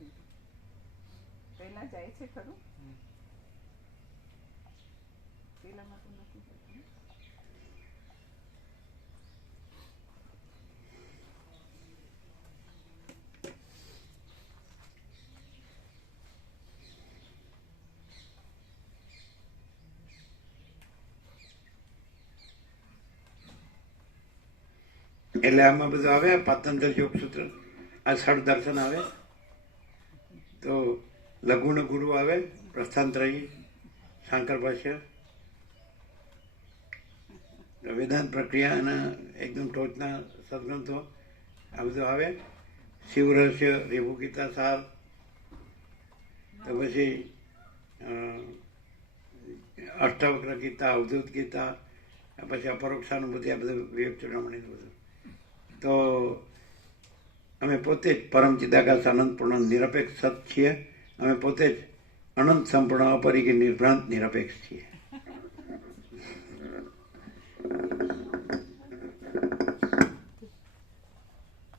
દીધું. પહેલા જાય છે ખરું, પેલામાં તો નથી જતું. એટલે આમાં બધું આવે પાતંજલ યોગ સૂત્ર, આ ષડ દર્શન આવે, તો લઘુણ ગુરુ આવે, પ્રસ્થાનત્રયી, શાંકર ભાષ્ય, વેદાંત પ્રક્રિયાના એકદમ ટોચના સદગ્રંથો આ બધું આવે, શિવ રહસ્ય, રેભુ ગીતા સાર, તો પછી અષ્ટાવક્ર ગીતા, અવધૂત ગીતા, પછી અપરોક્ષાનુભૂતિ, આ બધું વિવેક ચૂડામણી બધું. તો અમે પોતે જ પરમ ચિદાકાશ અનંત પૂર્ણ નિરપેક્ષ સત છીએ. અમે પોતે જ અનંત સંપૂર્ણ અપરિગી નિર્ભ્રાંત નિરપેક્ષ છીએ.